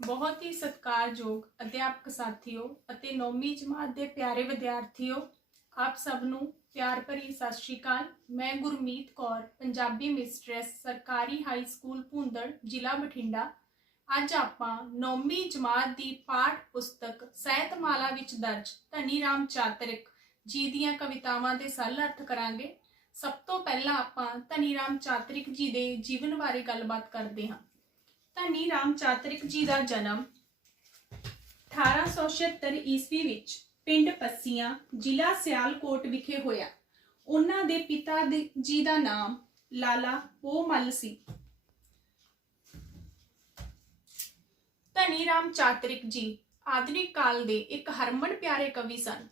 बहुत ही सत्कारयोग अध्यापक साथियों ਅਤੇ 9ਵੀਂ जमात ਦੇ प्यारे विद्यार्थियों, आप सब ਨੂੰ प्यार भरी सत श्री अकाल। मैं गुरमीत कौर, पंजाबी मिस्ट्रेस, सरकारी हाई स्कूल भूंदड़, जिला बठिंडा। अज आपां 9ਵੀਂ जमात की पाठ पुस्तक ਸਾਹਿਤਮਾਲਾ विच दर्ज धनी राम चातरिक जी दीआं कवितावां दे सरल अर्थ करांगे। सब तो पहला आपां धनी राम चातरिक जी दे जीवन बारे गलबात करते हाँ। धनी राम चातरिक जी का जन्म 1876 ईस्वी विच पिंड पस्सियां जिला सियालकोट विखे होया। उन्हां दे पिता जी का नाम लाला पोमल सी। धनी राम चातरिक जी आधुनिक काल दे एक हरमन प्यारे कवि सन।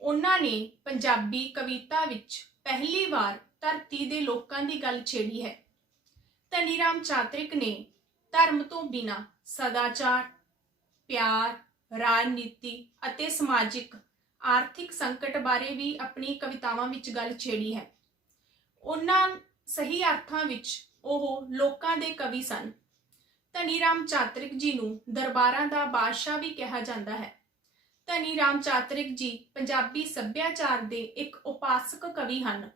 उन्हां ने पंजाबी कविता विच पहली बार धरती दे लोकां दी गल छेड़ी है। धनी राम चातरिक ने धर्म तो बिना सदाचार, प्यार, राजनीति अते समाजिक आर्थिक संकट बारे भी अपनी कवितावां विच गल छेड़ी है। उन्हां सही अर्थां विच ओह लोकां दे कवि सन। धनी राम चातरिक जी नूं दरबारां दा बादशाह भी कहा जाता है। धनी राम चातरिक जी पंजाबी सभ्याचार दे एक उपासक कवि हन।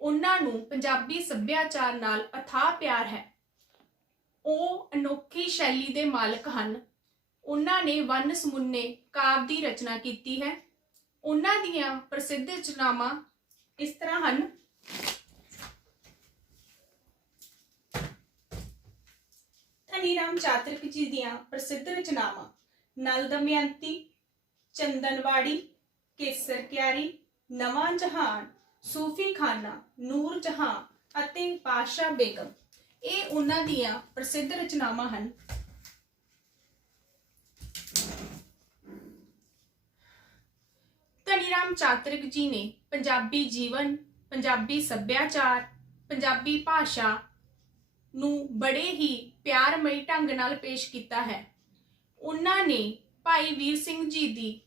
उन्हां नूं पंजाबी सभ्याचार नाल अथाह प्यार है। ਉਹ अनोखी शैली ਦੇ मालक ਹਨ। ਉਹਨਾਂ ਨੇ ਵੰਨ ਸਮੁੰਨੇ ਕਾਵਿ ਦੀ ਰਚਨਾ ਕੀਤੀ ਹੈ। ਉਹਨਾਂ ਦੀਆਂ ਪ੍ਰਸਿੱਧ ਰਚਨਾਵਾਂ ਇਸ ਤਰ੍ਹਾਂ ਹਨ। ਧਨੀ ਰਾਮ ਚਾਤਰਿਕ ਜੀ ਦੀਆਂ ਪ੍ਰਸਿੱਧ ਰਚਨਾਵਾਂ ਨਲ ਦਮਯੰਤੀ, ਚੰਦਨਵਾੜੀ, ਕੇਸਰ ਕਿਆਰੀ, ਨਵਾਂ ਜਹਾਨ, ਸੂਫੀ ਖਾਨਾ, ਨੂਰ ਜਹਾਂ ਅਤੇ ਪਾਸ਼ਾ ਬੇਗਮ। ਇਹ ਉਹਨਾਂ ਦੀਆਂ ਪ੍ਰਸਿੱਧ ਰਚਨਾਵਾਂ ਹਨ। ਧਨੀ ਰਾਮ ਚਾਤਰਿਕ ਜੀ ਨੇ ਪੰਜਾਬੀ ਜੀਵਨ, ਪੰਜਾਬੀ ਸੱਭਿਆਚਾਰ, ਪੰਜਾਬੀ ਭਾਸ਼ਾ ਨੂੰ ਬੜੇ ਹੀ ਪਿਆਰਮਈ ਢੰਗ ਨਾਲ ਪੇਸ਼ ਕੀਤਾ ਹੈ। ਉਹਨਾਂ ਨੇ ਭਾਈ ਵੀਰ ਸਿੰਘ ਜੀ ਦੀ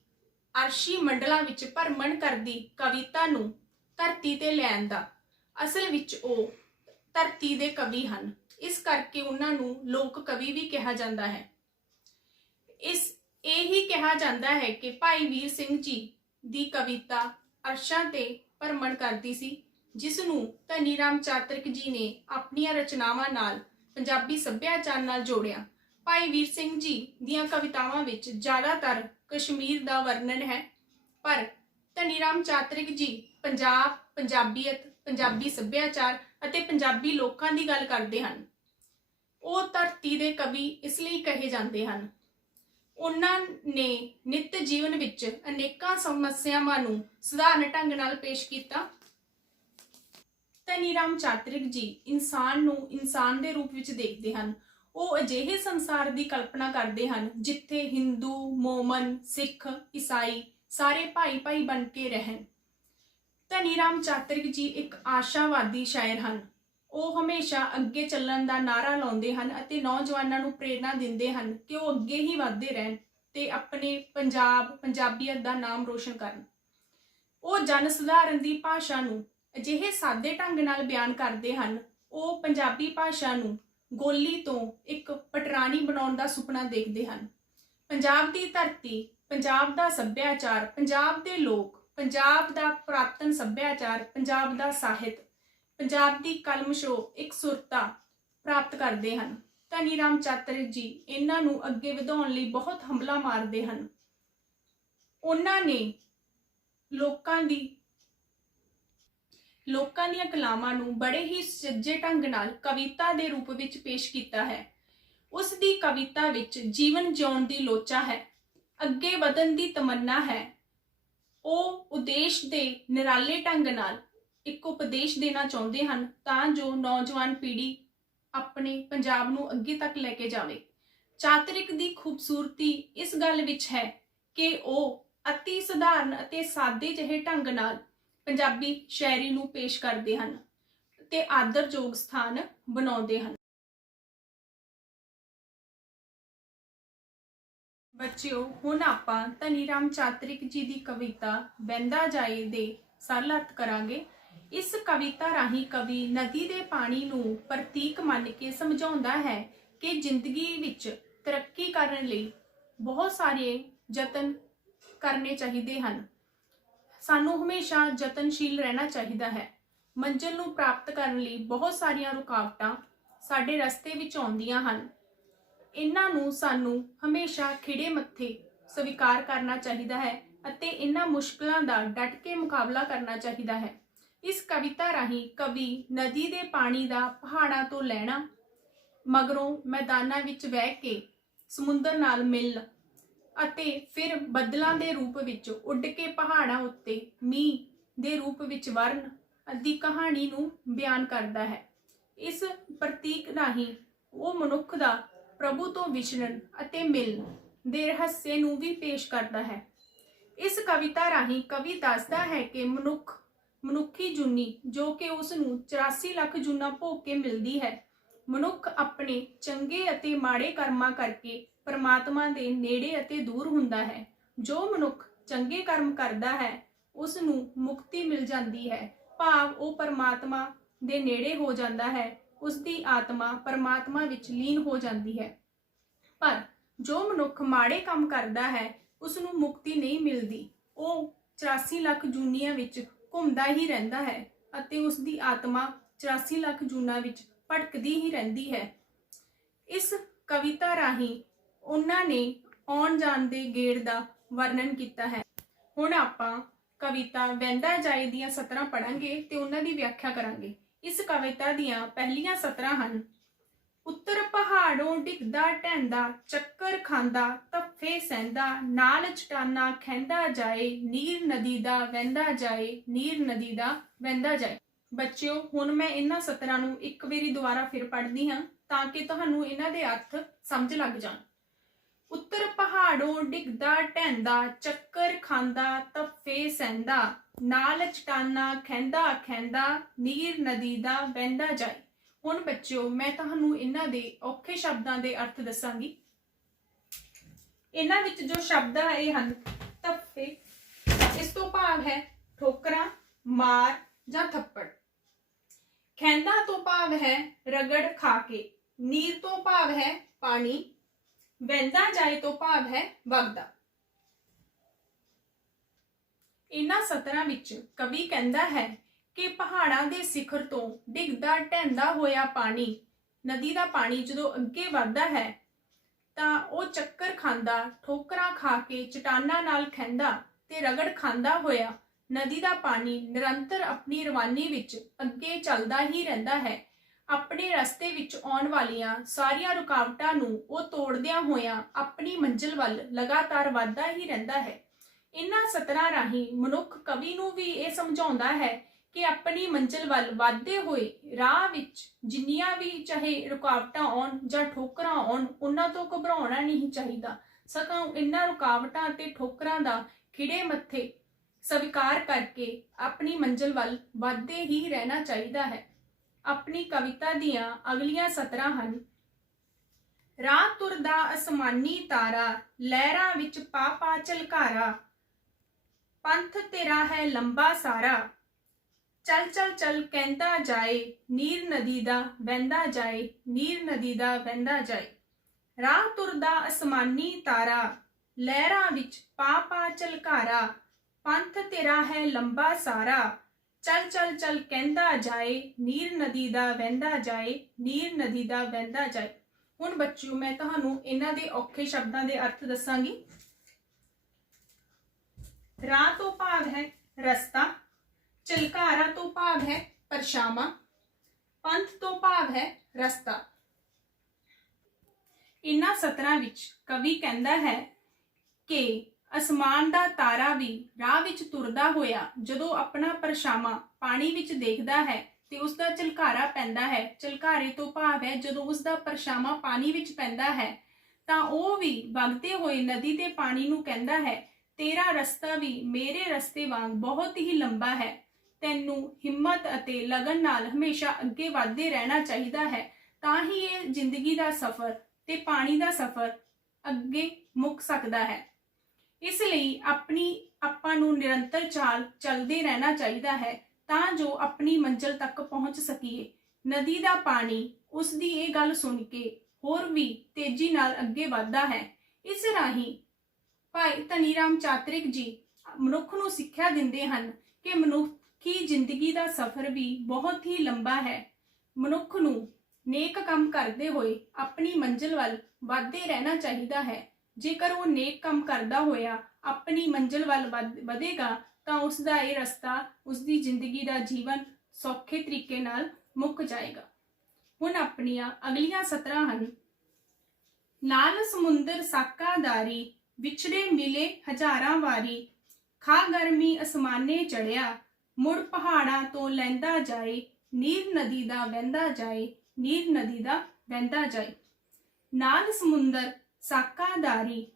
ਅਰਸ਼ੀ ਮੰਡਲਾਂ ਵਿੱਚ ਭਰਮਣ ਕਰਦੀ ਕਵਿਤਾ ਨੂੰ ਧਰਤੀ ਤੇ ਲਿਆਉਣ ਦਾ ਅਸਲ ਵਿੱਚ ਉਹ ਧਰਤੀ ਦੇ ਕਵੀ ਹਨ। ਇਸ ਕਰਕੇ ਉਹਨਾਂ ਨੂੰ ਲੋਕ ਕਵੀ ਵੀ ਕਿਹਾ ਜਾਂਦਾ ਹੈ। ਇਹ ਹੀ ਕਿਹਾ ਜਾਂਦਾ ਹੈ ਕਿ ਭਾਈ ਵੀਰ ਸਿੰਘ ਜੀ ਦੀ ਕਵਿਤਾ ਅਰਸ਼ਾਂ ਤੇ ਭਰਮਣ ਕਰਦੀ ਸੀ, ਜਿਸ ਨੂੰ ਧਨੀ ਰਾਮ ਚਾਤਰਿਕ ਜੀ ਨੇ ਆਪਣੀਆਂ ਰਚਨਾਵਾਂ ਨਾਲ ਪੰਜਾਬੀ ਸੱਭਿਆਚਾਰ ਨਾਲ ਜੋੜਿਆ। ਭਾਈ ਵੀਰ ਸਿੰਘ ਜੀ ਦੀਆਂ ਕਵਿਤਾਵਾਂ ਵਿੱਚ ਜ਼ਿਆਦਾਤਰ ਕਸ਼ਮੀਰ ਦਾ ਵਰਣਨ ਹੈ, ਪਰ ਧਨੀ ਰਾਮ ਚਾਤਰਿਕ ਜੀ ਪੰਜਾਬ, ਪੰਜਾਬੀਅਤ, ਪੰਜਾਬੀ ਸੱਭਿਆਚਾਰ ਅਤੇ ਪੰਜਾਬੀ ਲੋਕਾਂ ਦੀ ਗੱਲ ਕਰਦੇ ਹਨ। ਉਹ ਧਰਤੀ ਦੇ ਕਵੀ ਇਸ ਲਈ ਕਹੇ ਜਾਂਦੇ ਹਨ। ਉਹਨਾਂ ਨੇ ਨਿੱਤ ਜੀਵਨ ਵਿੱਚ ਅਨੇਕਾਂ ਸਮੱਸਿਆਵਾਂ ਨੂੰ ਸਧਾਰਨ ਢੰਗ ਨਾਲ ਪੇਸ਼ ਕੀਤਾ। ਧਨੀ ਰਾਮ ਚਾਤਰਿਕ ਜੀ ਇਨਸਾਨ ਨੂੰ ਇਨਸਾਨ ਦੇ ਰੂਪ ਵਿੱਚ ਦੇਖਦੇ ਹਨ। ਉਹ ਅਜਿਹੇ ਸੰਸਾਰ ਦੀ ਕਲਪਨਾ ਕਰਦੇ ਹਨ ਜਿੱਥੇ ਹਿੰਦੂ, ਮੋਮਨ, ਸਿੱਖ, ਈਸਾਈ ਸਾਰੇ ਭਾਈ ਭਾਈ ਬਣ ਕੇ ਰਹਿਣ। ਧਨੀ ਰਾਮ ਚਾਤਰਿਕ ਜੀ ਇੱਕ ਆਸ਼ਾਵਾਦੀ ਸ਼ਾਇਰ ਹਨ। ਉਹ ਹਮੇਸ਼ਾ ਅੱਗੇ ਚੱਲਣ ਦਾ ਨਾਅਰਾ ਲਾਉਂਦੇ ਹਨ ਅਤੇ ਨੌਜਵਾਨਾਂ ਨੂੰ ਪ੍ਰੇਰਨਾ ਦਿੰਦੇ ਹਨ ਕਿ ਉਹ ਅੱਗੇ ਹੀ ਵਧਦੇ ਰਹਿਣ ਤੇ ਆਪਣੇ ਪੰਜਾਬ, ਪੰਜਾਬੀਅਤ ਦਾ ਨਾਮ ਰੋਸ਼ਨ ਕਰਨ। ਉਹ ਜਨ ਸਧਾਰਨ ਦੀ ਭਾਸ਼ਾ ਨੂੰ ਅਜਿਹੇ ਸਾਦੇ ਢੰਗ ਨਾਲ ਬਿਆਨ ਕਰਦੇ ਹਨ। ਉਹ ਪੰਜਾਬੀ ਭਾਸ਼ਾ ਨੂੰ ਗੋਲੀ ਤੋਂ ਇੱਕ ਪਟਰਾਣੀ ਬਣਾਉਣ ਦਾ ਸੁਪਨਾ ਦੇਖਦੇ ਹਨ। ਪੰਜਾਬ ਦੀ ਧਰਤੀ, ਪੰਜਾਬ ਦਾ ਸੱਭਿਆਚਾਰ, ਪੰਜਾਬ ਦੇ ਲੋਕ, ਪੰਜਾਬ ਦਾ ਪੁਰਾਤਨ ਸੱਭਿਆਚਾਰ, ਪੰਜਾਬ ਦਾ ਸਾਹਿਤ, ਪੰਜਾਬ ਦੀ ਕਲਮਸ਼ੋ ਇੱਕ ਸੁਰਤਾ ਪ੍ਰਾਪਤ ਕਰਦੇ ਹਨ। ਧਨੀ ਰਾਮ ਚਾਤਰਿਕ ਜੀ ਇਹਨਾਂ ਨੂੰ ਅੱਗੇ ਵਧਾਉਣ ਲਈ ਬਹੁਤ ਹੰਭਲਾ ਮਾਰਦੇ ਹਨ। ਉਹਨਾਂ ਨੇ ਲੋਕਾਂ ਦੀਆਂ ਕਲਾਮਾਂ ਨੂੰ ਬੜੇ ਹੀ ਸੁਚੱਜੇ ਢੰਗ ਨਾਲ ਕਵਿਤਾ ਦੇ ਰੂਪ ਵਿੱਚ ਪੇਸ਼ ਕੀਤਾ ਹੈ। ਉਸ ਦੀ ਕਵਿਤਾ ਵਿੱਚ ਜੀਵਨ ਜਿਉਣ ਦੀ ਲੋਚਾ ਹੈ, ਅੱਗੇ ਵਧਣ ਦੀ ਤਮੰਨਾ ਹੈ। ਉਹ ਉਦੇਸ਼ ਦੇ ਨਿਰਾਲੇ ਢੰਗ ਨਾਲ ਇੱਕ ਉਪਦੇਸ਼ ਦੇਣਾ ਚਾਹੁੰਦੇ ਹਨ ਤਾਂ ਜੋ ਨੌਜਵਾਨ ਪੀੜ੍ਹੀ ਆਪਣੇ ਪੰਜਾਬ ਨੂੰ ਅੱਗੇ ਤੱਕ ਲੈ ਕੇ ਜਾਵੇ। ਚਾਤਰਿਕ ਦੀ ਖੂਬਸੂਰਤੀ ਇਸ ਗੱਲ ਵਿੱਚ ਹੈ ਕਿ ਉਹ ਅਤੀ ਸਧਾਰਨ ਅਤੇ ਸਾਦੇ ਜਿਹੇ ਢੰਗ ਨਾਲ ਪੰਜਾਬੀ ਸ਼ਾਇਰੀ ਨੂੰ ਪੇਸ਼ ਕਰਦੇ ਹਨ ਤੇ ਆਦਰਯੋਗ ਸਥਾਨ ਬਣਾਉਂਦੇ ਹਨ। ਬੱਚਿਓ, ਹੁਣ ਆਪਾਂ ਧਨੀ ਰਾਮ ਚਾਤਰਿਕ ਜੀ ਦੀ ਕਵਿਤਾ ਵਹਿੰਦਾ ਜਾਏ ਦੇ ਸਰਲ ਅਰਥ ਕਰਾਂਗੇ। ਇਸ ਕਵਿਤਾ ਰਾਹੀਂ ਕਵੀ ਨਦੀ ਦੇ ਪਾਣੀ ਨੂੰ ਪ੍ਰਤੀਕ ਮੰਨ ਕੇ ਸਮਝਾਉਂਦਾ ਹੈ ਕਿ ਜ਼ਿੰਦਗੀ ਵਿੱਚ ਤਰੱਕੀ ਕਰਨ ਲਈ ਬਹੁਤ ਸਾਰੇ ਯਤਨ ਕਰਨੇ ਚਾਹੀਦੇ ਹਨ। ਸਾਨੂੰ ਹਮੇਸ਼ਾ ਯਤਨਸ਼ੀਲ ਰਹਿਣਾ ਚਾਹੀਦਾ ਹੈ। ਮੰਜ਼ਿਲ ਨੂੰ ਪ੍ਰਾਪਤ ਕਰਨ ਲਈ ਬਹੁਤ ਸਾਰੀਆਂ ਰੁਕਾਵਟਾਂ ਸਾਡੇ ਰਸਤੇ ਵਿੱਚ ਆਉਂਦੀਆਂ ਹਨ। ਇਹਨਾਂ ਨੂੰ ਸਾਨੂੰ ਹਮੇਸ਼ਾ ਖਿੜੇ ਮੱਥੇ ਸਵੀਕਾਰ ਕਰਨਾ ਚਾਹੀਦਾ ਹੈ ਅਤੇ ਇਹਨਾਂ ਮੁਸ਼ਕਲਾਂ ਦਾ ਡਟ ਕੇ ਮੁਕਾਬਲਾ ਕਰਨਾ ਚਾਹੀਦਾ ਹੈ। ਇਸ ਕਵਿਤਾ ਰਾਹੀਂ ਕਵੀ ਨਦੀ ਦੇ ਪਾਣੀ ਦਾ ਪਹਾੜਾਂ ਤੋਂ ਲੈਣਾ, ਮਗਰੋਂ ਮੈਦਾਨਾਂ ਵਿੱਚ ਵਹਿ ਕੇ ਸਮੁੰਦਰ ਨਾਲ ਮਿਲ ਅਤੇ ਫਿਰ ਬੱਦਲਾਂ ਦੇ ਰੂਪ ਵਿੱਚ ਉੱਡ ਕੇ ਪਹਾੜਾਂ ਉੱਤੇ ਮੀਂਹ ਦੇ ਰੂਪ ਵਿੱਚ ਵਰਨ ਦੀ ਕਹਾਣੀ ਨੂੰ ਬਿਆਨ ਕਰਦਾ ਹੈ। ਇਸ ਪ੍ਰਤੀਕ ਰਾਹੀਂ ਉਹ ਮਨੁੱਖ ਦਾ ਪ੍ਰਭੂ ਤੋਂ ਵਿਛੜਨ ਅਤੇ ਮਿਲਣ ਦੇ ਰਹੱਸੇ ਨੂੰ ਵੀ ਪੇਸ਼ ਕਰਦਾ ਹੈ। ਇਸ ਕਵਿਤਾ ਰਾਹੀਂ ਕਵੀ ਦੱਸਦਾ ਹੈ ਕਿ ਮਨੁੱਖੀ ਜੂਨੀ ਜੋ ਕਿ ਉਸ ਨੂੰ 84 ਲੱਖ ਜੂਨਾਂ ਭੋਗ ਕੇ ਮਿਲਦੀ ਹੈ, ਮਨੁੱਖ ਆਪਣੇ ਚੰਗੇ ਅਤੇ ਮਾੜੇ ਕਰਮਾਂ ਕਰਕੇ ਪਰਮਾਤਮਾ ਦੇ ਨੇੜੇ ਅਤੇ ਦੂਰ ਹੁੰਦਾ ਹੈ। ਜੋ ਮਨੁੱਖ ਚੰਗੇ ਕਰਮ ਕਰਦਾ ਹੈ ਉਸ ਨੂੰ ਮੁਕਤੀ ਮਿਲ ਜਾਂਦੀ ਹੈ, ਭਾਵ ਉਹ ਪਰਮਾਤਮਾ ਦੇ ਨੇੜੇ ਹੋ ਜਾਂਦਾ ਹੈ, ਉਸ ਦੀ ਆਤਮਾ ਪਰਮਾਤਮਾ ਵਿੱਚ ਲੀਨ ਹੋ ਜਾਂਦੀ ਹੈ। ਪਰ ਜੋ ਮਨੁੱਖ ਮਾੜੇ ਕੰਮ ਕਰਦਾ ਹੈ ਉਸ ਨੂੰ ਮੁਕਤੀ ਨਹੀਂ ਮਿਲਦੀ, ਉਹ 84 ਲੱਖ ਜੂਨੀਆਂ ਵਿੱਚ ਘੁੰਮਦਾ ਹੀ ਰਹਿੰਦਾ ਹੈ ਅਤੇ ਉਸ ਦੀ ਆਤਮਾ 84 ਲੱਖ ਜੂਨਾਂ ਵਿੱਚ ਭਟਕਦੀ ਹੀ ਰਹਿੰਦੀ ਹੈ। ਇਸ ਕਵਿਤਾ ਰਾਹੀਂ ਉਹਨਾਂ ਨੇ ਆਉਣ ਜਾਣ ਦੇ ਗੇੜ ਦਾ ਵਰਣਨ ਕੀਤਾ ਹੈ। ਹੁਣ ਆਪਾਂ ਕਵਿਤਾ ਵਹਿੰਦਾ ਜਾਏ ਦੀਆਂ ਸਤਰਾਂ ਪੜਾਂਗੇ ਤੇ ਉਹਨਾਂ ਦੀ ਵਿਆਖਿਆ ਕਰਾਂਗੇ। ਇਸ ਕਵਿਤਾ ਦੀਆਂ ਪਹਿਲੀਆਂ ਸਤਰਾਂ ਹਨ: ਉੱਤਰ ਪਹਾੜੋਂ ਡਿੱਗਦਾ ਢਹਿੰਦਾ, ਚੱਕਰ ਖਾਂਦਾ ਧੱਫੇ ਸਹਿੰਦਾ, ਨਾਲ ਚਟਾਨਾ ਖਹਿੰਦਾ ਜਾਏ, ਨੀਰ ਨਦੀ ਦਾ ਵਹਿੰਦਾ ਜਾਏ, ਨੀਰ ਨਦੀ ਦਾ ਵਹਿੰਦਾ ਜਾਏ। ਬੱਚਿਓ, ਹੁਣ ਮੈਂ ਇਹਨਾਂ ਸਤਰਾਂ ਨੂੰ ਇੱਕ ਵਾਰੀ ਦੁਬਾਰਾ ਫਿਰ ਪੜ੍ਹਦੀ ਹਾਂ ਤਾਂ ਕਿ ਤੁਹਾਨੂੰ ਇਹਨਾਂ ਦੇ ਅਰਥ ਸਮਝ ਲੱਗ ਜਾਣ। ਉੱਤਰ ਪਹਾੜੋਂ ਡਿੱਗਦਾ ਢਹਿੰਦਾ, ਚੱਕਰ ਖਾਂਦਾ ਧੱਫੇ ਸਹਿੰਦਾ, ਨਾਲ ਚਟਾਨਾ ਖਹਿੰਦਾ ਖਹਿੰਦਾ, ਨੀਰ ਨਦੀ ਦਾ ਵਹਿੰਦਾ ਜਾਏ। ਹੁਣ ਬੱਚਿਓ, ਮੈਂ ਤੁਹਾਨੂੰ ਇਹਨਾਂ ਦੇ ਔਖੇ ਸ਼ਬਦਾਂ ਦੇ ਅਰਥ ਦੱਸਾਂਗੀ। ਇਹਨਾਂ ਵਿੱਚ ਜੋ ਸ਼ਬਦ ਹੈ ਇਹ ਹਨ ਧੱਫੇ, ਇਸ ਤੋਂ ਭਾਵ ਹੈ ਠੋਕਰਾਂ, ਮਾਰ ਜਾਂ ਥੱਪੜ। ਖਹਿੰਦਾ ਤੋਂ ਭਾਵ ਹੈ ਰਗੜ ਖਾ ਕੇ। ਨੀਰ ਤੋਂ ਭਾਵ ਹੈ ਪਾਣੀ। ਵਹਿੰਦਾ ਜਾਏ ਤੋਂ ਭਾਵ ਹੈ ਵਗਦਾ। ਇਹਨਾਂ ਸਤਰਾਂ ਵਿੱਚ ਕਵੀ ਕਹਿੰਦਾ ਹੈ ਕਿ ਪਹਾੜਾਂ ਦੇ ਸਿਖਰ ਤੋਂ ਡਿੱਗਦਾ ਢਹਿੰਦਾ ਹੋਇਆ ਪਾਣੀ, ਨਦੀ ਦਾ ਪਾਣੀ ਜਦੋਂ ਅੱਗੇ ਵੱਧਦਾ ਹੈ ਤਾਂ ਉਹ ਚੱਕਰ ਖਾਂਦਾ, ਠੋਕਰਾਂ ਖਾ ਕੇ ਚਟਾਨਾਂ ਨਾਲ ਖਹਿੰਦਾ ਤੇ ਰਗੜ ਖਾਂਦਾ ਹੋਇਆ ਨਦੀ ਦਾ ਪਾਣੀ ਨਿਰੰਤਰ ਆਪਣੀ ਰਵਾਨੀ ਵਿੱਚ ਅੱਗੇ ਚੱਲਦਾ ਹੀ ਰਹਿੰਦਾ ਹੈ। ਆਪਣੇ ਰਸਤੇ ਵਿੱਚ ਆਉਣ ਵਾਲੀਆਂ ਸਾਰੀਆਂ ਰੁਕਾਵਟਾਂ ਨੂੰ ਉਹ ਤੋੜਦਿਆਂ ਹੋਇਆਂ ਆਪਣੀ ਮੰਜ਼ਿਲ ਵੱਲ ਲਗਾਤਾਰ ਵੱਧਦਾ ਹੀ ਰਹਿੰਦਾ ਹੈ। ਇਹਨਾਂ ਸਤਰਾਂ ਰਾਹੀਂ ਮਨੁੱਖ ਕਵੀ ਨੂੰ ਵੀ ਇਹ ਸਮਝਾਉਂਦਾ ਹੈ ਕਿ ਆਪਣੀ ਮੰਜ਼ਿਲ ਵੱਲ ਵਧਦੇ ਹੋਏ ਰਾਹ ਵਿੱਚ ਜਿੰਨੀਆਂ ਵੀ ਚਾਹੇ ਰੁਕਾਵਟਾਂ ਆਉਣ ਜਾਂ ਠੋਕਰਾਂ ਆਉਣ, ਉਹਨਾਂ ਤੋਂ ਘਬਰਾਉਣਾ ਨਹੀਂ ਚਾਹੀਦਾ, ਸਗੋਂ ਇਹਨਾਂ ਰੁਕਾਵਟਾਂ ਅਤੇ ਠੋਕਰਾਂ ਦਾ ਖਿੜੇ ਮੱਥੇ ਸਵੀਕਾਰ ਕਰਕੇ ਆਪਣੀ ਮੰਜ਼ਿਲ ਵੱਲ ਵਧਦੇ ਹੀ ਰਹਿਣਾ ਚਾਹੀਦਾ ਹੈ। ਆਪਣੀ ਕਵਿਤਾ ਦੀਆਂ ਅਗਲੀਆਂ ਸਤਰਾਂ ਹਨ: ਰਾਹ ਤੁਰਦਾ ਅਸਮਾਨੀ ਤਾਰਾ, ਲਹਿਰਾਂ ਵਿੱਚ ਪਾ ਪਾ ਝਲਕਾਰਾ, ਪੰਥ ਤੇਰਾ ਹੈ ਲੰਬਾ ਸਾਰਾ, ਚੱਲ ਚੱਲ ਚੱਲ ਕਹਿੰਦਾ ਜਾਏ, ਨੀਰ ਨਦੀ ਦਾ ਵਹਿੰਦਾ ਜਾਏ, ਨੀਰ ਨਦੀ ਦਾ ਵਹਿੰਦਾ ਜਾਏ। ਰਾਹ ਤੁਰਦਾ ਅਸਮਾਨੀ ਤਾਰਾ, ਲਹਿਰਾਂ ਵਿੱਚ ਪਾ ਪਾ ਝਲਕਾਰਾ, ਪੰਥ ਤੇਰਾ ਹੈ ਲੰਬਾ ਸਾਰਾ, ਚੱਲ ਚੱਲ ਚੱਲ ਕਹਿੰਦਾ ਜਾਏ, ਨੀਰ ਨਦੀ ਦਾ ਵਹਿੰਦਾ ਜਾਏ, ਨੀਰ ਨਦੀ ਦਾ ਵਹਿੰਦਾ ਜਾਏ। ਹੁਣ ਬੱਚਿਓ, ਮੈਂ ਤੁਹਾਨੂੰ ਇਹਨਾਂ ਦੇ ਔਖੇ ਸ਼ਬਦਾਂ ਦੇ ਅਰਥ ਦੱਸਾਂਗੀ। ਰਾਹ ਤੋਂ ਭਾਵ ਹੈ ਰਸਤਾ, ਝਲਕਾਰਾ ਤੋਂ ਭਾਵ ਹੈ ਪਰਛਾਵਾਂ, ਪੰਥ ਤੋਂ ਭਾਵ ਹੈ ਰਸਤਾ। ਇਹਨਾਂ ਸਤਰਾਂ ਵਿੱਚ ਕਵੀ ਕਹਿੰਦਾ ਹੈ ਕਿ ਅਸਮਾਨ ਦਾ ਤਾਰਾ ਵੀ ਰਾਹ ਵਿੱਚ ਤੁਰਦਾ ਹੋਇਆ ਜਦੋਂ ਆਪਣਾ ਪਰਛਾਵਾਂ ਪਾਣੀ ਵਿੱਚ ਦੇਖਦਾ ਹੈ ਤੇ ਉਸ ਦਾ ਝਲਕਾਰਾ ਪੈਂਦਾ ਹੈ। ਝਲਕਾਰੇ ਤੋਂ ਭਾਵ ਹੈ ਜਦੋਂ ਉਸ ਦਾ ਪਰਛਾਵਾਂ ਪਾਣੀ ਵਿੱਚ ਪੈਂਦਾ ਹੈ ਤਾਂ ਉਹ ਵੀ ਵਗਦੇ ਹੋਏ ਨਦੀ ਦੇ ਪਾਣੀ ਨੂੰ ਕਹਿੰਦਾ ਹੈ, ਤੇਰਾ ਰਸਤਾ ਵੀ ਮੇਰੇ ਰਸਤੇ ਵਾਂਗ ਬਹੁਤ ਹੀ ਲੰਬਾ ਹੈ, ਤੈਨੂੰ ਹਿੰਮਤ ਅਤੇ ਲਗਨ ਨਾਲ ਹਮੇਸ਼ਾ ਅੱਗੇ ਵਧਦੇ ਰਹਿਣਾ ਚਾਹੀਦਾ ਹੈ, ਤਾਂ ਹੀ ਇਹ ਜ਼ਿੰਦਗੀ ਦਾ ਸਫ਼ਰ ਤੇ ਪਾਣੀ ਦਾ ਸਫ਼ਰ ਅੱਗੇ ਮੁੱਕ ਸਕਦਾ ਹੈ। ਇਸ ਲਈ ਆਪਾਂ ਨੂੰ ਨਿਰੰਤਰ ਚੱਲਦੇ ਰਹਿਣਾ ਚਾਹੀਦਾ ਹੈ ਤਾਂ ਜੋ ਆਪਣੀ ਮੰਜ਼ਿਲ ਤੱਕ ਪਹੁੰਚ ਸਕੀਏ। ਨਦੀ ਦਾ ਪਾਣੀ ਉਸ ਦੀ ਇਹ ਗੱਲ ਸੁਣ ਕੇ ਹੋਰ ਵੀ ਤੇਜ਼ੀ ਨਾਲ ਅੱਗੇ ਵਧਦਾ ਹੈ। ਇਸ ਰਾਹੀਂ ਭਾਈ ਧਨੀ ਰਾਮ ਚਾਤ੍ਰਿਕ ਜੀ ਮਨੁੱਖ ਨੂੰ ਸਿੱਖਿਆ ਦਿੰਦੇ ਹਨ ਕਿ ਮਨੁੱਖੀ ਜ਼ਿੰਦਗੀ ਦਾ ਸਫ਼ਰ ਵੀ ਬਹੁਤ ਹੀ ਲੰਬਾ ਹੈ। ਮਨੁੱਖ ਨੂੰ ਨੇਕ ਕੰਮ ਕਰਦੇ ਹੋਏ ਆਪਣੀ ਮੰਜ਼ਿਲ ਵੱਲ ਵਧਦੇ ਰਹਿਣਾ ਚਾਹੀਦਾ ਹੈ। ਜੇਕਰ ਉਹ ਨੇਕ ਕੰਮ ਕਰਦਾ ਹੋਇਆ ਆਪਣੀ ਮੰਜ਼ਿਲ ਵੱਲ ਵਧੇਗਾ ਤਾਂ ਉਸ ਦਾ ਇਹ ਰਸਤਾ, ਉਸ ਦੀ ਜ਼ਿੰਦਗੀ ਦਾ ਜੀਵਨ ਸੌਖੇ ਤਰੀਕੇ ਨਾਲ ਮੁੱਕ ਜਾਏਗਾ। ਹੁਣ ਆਪਣੀਆਂ ਅਗਲੀਆਂ ਸਤਰਾਂ ਹਨ। ਨਾਲ ਸਮੁੰਦਰ ਸਾਕਾਦਾਰੀ, ਵਿਛੜੇ ਮਿਲੇ ਹਜ਼ਾਰਾਂ ਵਾਰੀ, ਖਾ ਗਰਮੀ ਅਸਮਾਨੇ ਚੜਿਆ, ਮੁੜ ਪਹਾੜਾਂ ਤੋਂ ਲਹਿੰਦਾ ਜਾਏ, ਨੀਰ ਨਦੀ ਦਾ ਵਹਿੰਦਾ ਜਾਏ, ਨੀਰ ਨਦੀ ਦਾ ਵਹਿੰਦਾ ਜਾਏ। ਨਾਲ ਸਮੁੰਦਰ ਸਾਕਾਦਾਰੀ,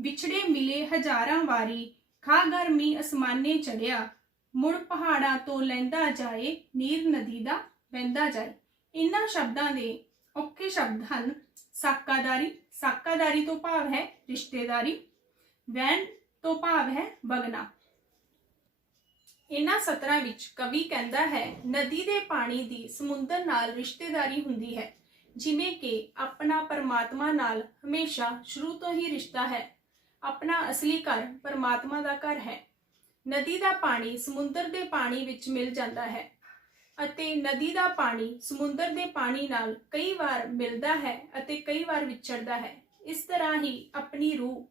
ਵਿਛੜੇ ਮਿਲੇ ਹਜ਼ਾਰਾਂ ਵਾਰੀ, ਖਾ ਗਰਮੀ ਅਸਮਾਨੇ ਚੜਿਆ, ਮੁੜ ਪਹਾੜਾਂ ਤੋਂ ਲਹਿੰਦਾ ਜਾਏ, ਨੀਰ ਨਦੀ ਦਾ ਵਹਿੰਦਾ ਜਾਏ। ਇਹਨਾਂ ਸ਼ਬਦਾਂ ਦੇ ਔਖੇ ਸ਼ਬਦ ਹਨ। ਸਾਕਾਦਾਰੀ, ਸਾਕਾਦਾਰੀ ਤੋਂ ਭਾਵ ਹੈ ਰਿਸ਼ਤੇਦਾਰੀ, ਵਹਿਣ ਤੋਂ ਭਾਵ ਹੈ ਵਗਣਾ। ਇਹਨਾਂ ਸਤਰਾਂ ਵਿੱਚ ਕਵੀ ਕਹਿੰਦਾ ਹੈ, ਨਦੀ ਦੇ ਪਾਣੀ ਦੀ ਸਮੁੰਦਰ ਨਾਲ ਰਿਸ਼ਤੇਦਾਰੀ ਹੁੰਦੀ ਹੈ, ਜਿਵੇਂ ਕਿ ਆਪਣਾ ਪਰਮਾਤਮਾ ਨਾਲ ਹਮੇਸ਼ਾ ਸ਼ੁਰੂ ਤੋਂ ਹੀ ਰਿਸ਼ਤਾ ਹੈ। ਆਪਣਾ ਅਸਲੀ ਘਰ ਪਰਮਾਤਮਾ ਦਾ ਘਰ ਹੈ। ਨਦੀ ਦਾ ਪਾਣੀ ਸਮੁੰਦਰ ਦੇ ਪਾਣੀ ਵਿੱਚ ਮਿਲ ਜਾਂਦਾ ਹੈ ਅਤੇ ਨਦੀ ਦਾ ਪਾਣੀ ਸਮੁੰਦਰ ਦੇ ਪਾਣੀ ਨਾਲ ਕਈ ਵਾਰ ਮਿਲਦਾ ਹੈ ਅਤੇ ਕਈ ਵਾਰ ਵਿਛੜਦਾ ਹੈ। ਇਸ ਤਰ੍ਹਾਂ ਹੀ ਆਪਣੀ ਰੂਹ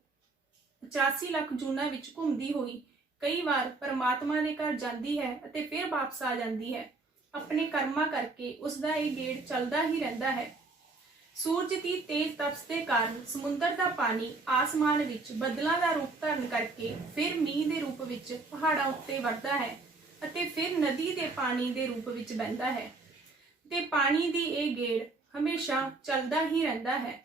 84 ਲੱਖ ਜੂਨਾਂ ਵਿੱਚ ਘੁੰਮਦੀ ਹੋਈ ਕਈ ਵਾਰ ਪਰਮਾਤਮਾ ਦੇ ਘਰ ਜਾਂਦੀ ਹੈ ਅਤੇ ਫਿਰ ਵਾਪਸ ਆ ਜਾਂਦੀ ਹੈ। ਆਪਣੇ ਕਰਮਾਂ ਕਰਕੇ ਉਸ ਦਾ ਇਹ ਗੇੜ ਚੱਲਦਾ ਹੀ ਰਹਿੰਦਾ ਹੈ। ਸੂਰਜ ਦੀ ਤੇਜ਼ ਤਪਸ਼ ਦੇ ਕਾਰਨ ਸਮੁੰਦਰ ਦਾ ਪਾਣੀ ਆਸਮਾਨ ਵਿੱਚ ਬੱਦਲਾਂ ਦਾ ਰੂਪ ਧਾਰਨ ਕਰਕੇ ਫਿਰ ਮੀਂਹ ਦੇ ਰੂਪ ਵਿੱਚ ਪਹਾੜਾਂ ਉੱਤੇ ਵਰਦਾ ਹੈ ਅਤੇ ਫਿਰ ਨਦੀ ਦੇ ਪਾਣੀ ਦੇ ਰੂਪ ਵਿੱਚ ਵਹਿੰਦਾ ਹੈ ਤੇ ਪਾਣੀ ਦੀ ਇਹ ਗੇੜ ਹਮੇਸ਼ਾ ਚੱਲਦਾ ਹੀ ਰਹਿੰਦਾ ਹੈ।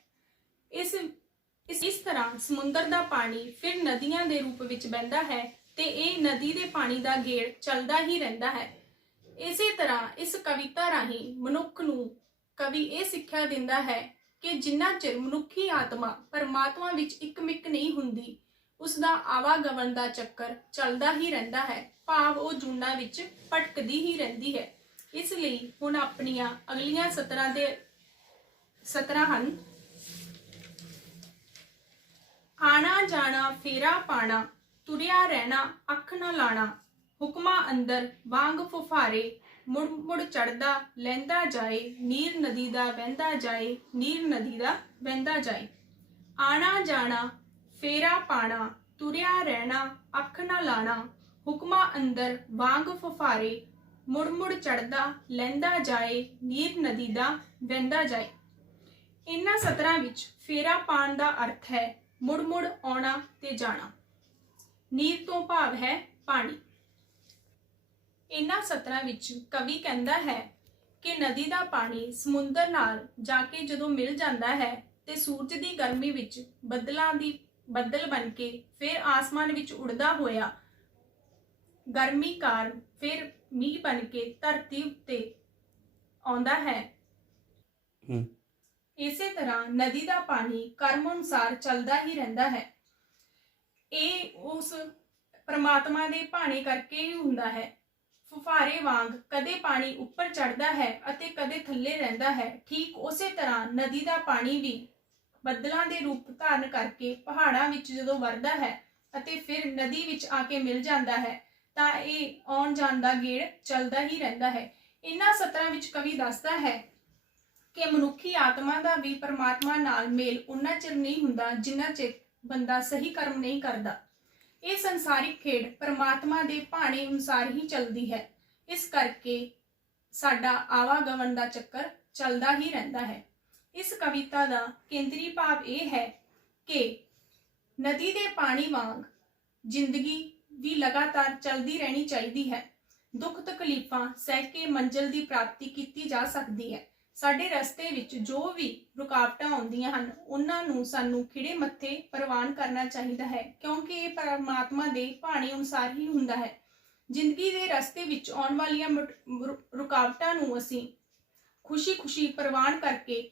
ਇਸ ਤਰ੍ਹਾਂ ਸਮੁੰਦਰ ਦਾ ਪਾਣੀ ਫਿਰ ਨਦੀਆਂ ਦੇ ਰੂਪ ਵਿੱਚ ਵਹਿੰਦਾ ਹੈ ਤੇ ਇਹ ਨਦੀ ਦੇ ਪਾਣੀ ਦਾ ਗੇੜ ਚੱਲਦਾ ਹੀ ਰਹਿੰਦਾ ਹੈ। ਇਸੇ ਤਰ੍ਹਾਂ ਇਸ ਕਵਿਤਾ ਰਾਹੀਂ ਮਨੁੱਖ ਨੂੰ ਕਵੀ ਇਹ ਸਿੱਖਿਆ ਦਿੰਦਾ ਹੈ ਕਿ ਜਿੰਨਾ ਚਿਰ ਮਨੁੱਖੀ ਆਤਮਾ ਪਰਮਾਤਮਾ ਵਿੱਚ ਇੱਕਮਿਕ ਨਹੀਂ ਹੁੰਦੀ, ਉਸ ਦਾ ਆਵਾਗਮਨ ਦਾ ਚੱਕਰ ਚੱਲਦਾ ਹੀ ਰਹਿੰਦਾ ਹੈ, ਭਾਵ ਉਹ ਜੂਨਾਂ ਵਿੱਚ ਭਟਕਦੀ ਹੀ ਰਹਿੰਦੀ ਹੈ। ਇਸ ਲਈ ਹੁਣ ਆਪਣੀਆਂ ਅਗਲੀਆਂ ਸਤਰਾਂ ਹਨ। ਆਣਾ ਜਾਣਾ ਫੇਰਾ ਪਾਣਾ, ਤੁਰਿਆ ਰਹਿਣਾ ਅੱਖ ਨਾ ਲਾਣਾ, ਹੁਕਮਾਂ ਅੰਦਰ ਵਾਂਗ ਫੁਫਾਰੇ, ਮੁੜ ਮੁੜ ਚੜਦਾ ਲਹਿੰਦਾ ਜਾਏ, ਨੀਰ ਨਦੀ ਦਾ ਵਹਿੰਦਾ ਜਾਏ, ਨੀਰ ਨਦੀ ਦਾ ਵਹਿੰਦਾ ਜਾਏ। ਆਣਾ ਜਾਣਾ ਫੇਰਾ ਪਾਣਾ, ਤੁਰਿਆ ਰਹਿਣਾ ਅੱਖ ਨਾ ਲਾਣਾ, ਹੁਕਮਾਂ ਅੰਦਰ ਵਾਂਗ ਫੁਫਾਰੇ, ਮੁੜ ਮੁੜ ਚੜਦਾ ਲਹਿੰਦਾ ਜਾਏ, ਨੀਰ ਨਦੀ ਦਾ ਵਹਿੰਦਾ ਜਾਏ। ਇਹਨਾਂ ਸਤਰਾਂ ਵਿੱਚ ਫੇਰਾ ਪਾਣ ਦਾ ਅਰਥ ਹੈ ਮੁੜ ਮੁੜ ਆਉਣਾ ਤੇ ਜਾਣਾ। ਨੀਰ ਤੋਂ ਭਾਵ ਹੈ ਪਾਣੀ। ਇਹਨਾਂ ਸਤਰਾਂ ਵਿੱਚ ਕਵੀ ਕਹਿੰਦਾ ਹੈ ਕਿ ਨਦੀ ਦਾ ਪਾਣੀ ਸਮੁੰਦਰ ਨਾਲ ਜਾ ਕੇ ਜਦੋਂ ਮਿਲ ਜਾਂਦਾ ਹੈ ਤੇ ਸੂਰਜ ਦੀ ਗਰਮੀ ਵਿੱਚ ਬੱਦਲ ਬਣ ਕੇ ਫਿਰ ਆਸਮਾਨ ਵਿੱਚ ਉੜਦਾ ਹੋਇਆ ਗਰਮੀ ਕਾਰਨ ਫਿਰ ਮੀਂਹ ਬਣ ਕੇ ਧਰਤੀ ਉੱਤੇ ਆਉਂਦਾ ਹੈ। ਇਸੇ ਤਰ੍ਹਾਂ ਨਦੀ ਦਾ ਪਾਣੀ ਕਰਮ ਅਨੁਸਾਰ ਚੱਲਦਾ ਹੀ ਰਹਿੰਦਾ ਹੈ। ਇਹ ਉਸ ਪਰਮਾਤਮਾ ਦੇ ਭਾਣੇ ਕਰਕੇ ਹੀ ਹੁੰਦਾ ਹੈ। ਫੁਫਾਰੇ ਵਾਂਗ ਕਦੇ ਪਾਣੀ ਉੱਪਰ ਚੜ੍ਹਦਾ ਹੈ ਅਤੇ ਕਦੇ ਥੱਲੇ ਰਹਿੰਦਾ ਹੈ। ਠੀਕ ਉਸੇ ਤਰ੍ਹਾਂ ਨਦੀ ਦਾ ਪਾਣੀ ਵੀ ਬੱਦਲਾਂ ਦੇ ਰੂਪ ਧਾਰਨ ਕਰਕੇ ਪਹਾੜਾਂ ਵਿੱਚ ਜਦੋਂ ਵਰਦਾ ਹੈ ਅਤੇ ਫਿਰ ਨਦੀ ਵਿੱਚ ਆ ਕੇ ਮਿਲ ਜਾਂਦਾ ਹੈ ਤਾਂ ਇਹ ਆਉਣ ਜਾਣ ਦਾ ਗੇੜ ਚੱਲਦਾ ਹੀ ਰਹਿੰਦਾ ਹੈ। ਇਹਨਾਂ ਸਤਰਾਂ ਵਿੱਚ ਕਵੀ ਦੱਸਦਾ ਹੈ ਕਿ ਮਨੁੱਖੀ ਆਤਮਾ ਦਾ ਵੀ ਪਰਮਾਤਮਾ ਨਾਲ ਮੇਲ ਉਨਾ ਚਿਰ ਨਹੀਂ ਹੁੰਦਾ ਜਿੰਨਾ ਚਿਰ ਬੰਦਾ ਸਹੀ ਕਰਮ ਨਹੀਂ ਕਰਦਾ। ਇਹ ਸੰਸਾਰਿਕ ਖੇਡ ਪਰਮਾਤਮਾ ਦੇ ਭਾਣੇ ਅਨੁਸਾਰ ਹੀ ਚੱਲਦੀ ਹੈ। ਇਸ ਕਰਕੇ ਸਾਡਾ ਆਵਾਗਮਨ ਦਾ ਚੱਕਰ ਚੱਲਦਾ ਹੀ ਰਹਿੰਦਾ ਹੈ। ਇਸ ਕਵਿਤਾ ਦਾ ਕੇਂਦਰੀ ਭਾਵ ਇਹ ਹੈ ਕਿ ਨਦੀ ਦੇ ਪਾਣੀ ਵਾਂਗ ਜ਼ਿੰਦਗੀ ਵੀ ਲਗਾਤਾਰ ਚੱਲਦੀ ਰਹਿਣੀ ਚਾਹੀਦੀ ਹੈ। ਦੁੱਖ ਤਕਲੀਫਾਂ ਸਹਿ ਕੇ ਮੰਜ਼ਿਲ ਦੀ ਪ੍ਰਾਪਤੀ ਕੀਤੀ ਜਾ ਸਕਦੀ ਹੈ। ਸਾਡੇ ਰਸਤੇ ਵਿੱਚ ਜੋ ਵੀ ਰੁਕਾਵਟਾਂ ਆਉਂਦੀਆਂ ਹਨ ਉਹਨਾਂ ਨੂੰ ਸਾਨੂੰ ਖਿੜੇ ਮੱਥੇ ਪ੍ਰਵਾਨ ਕਰਨਾ ਚਾਹੀਦਾ ਹੈ, ਕਿਉਂਕਿ ਇਹ ਪਰਮਾਤਮਾ ਦੇ ਭਾਣੇ ਅਨੁਸਾਰ ਹੀ ਹੁੰਦਾ ਹੈ। ਜ਼ਿੰਦਗੀ ਦੇ ਰਸਤੇ ਵਿੱਚ ਆਉਣ ਵਾਲੀਆਂ ਰੁਕਾਵਟਾਂ ਨੂੰ ਅਸੀਂ ਖੁਸ਼ੀ-ਖੁਸ਼ੀ ਪ੍ਰਵਾਨ ਕਰਕੇ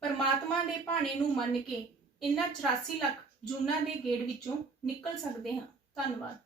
ਪਰਮਾਤਮਾ ਦੇ ਭਾਣੇ ਨੂੰ ਮੰਨ ਕੇ ਇਹਨਾਂ 84 ਲੱਖ ਜੂਨਾਂ ਦੇ ਗੇੜ ਵਿੱਚੋਂ ਨਿਕਲ ਸਕਦੇ ਹਾਂ। ਧੰਨਵਾਦ।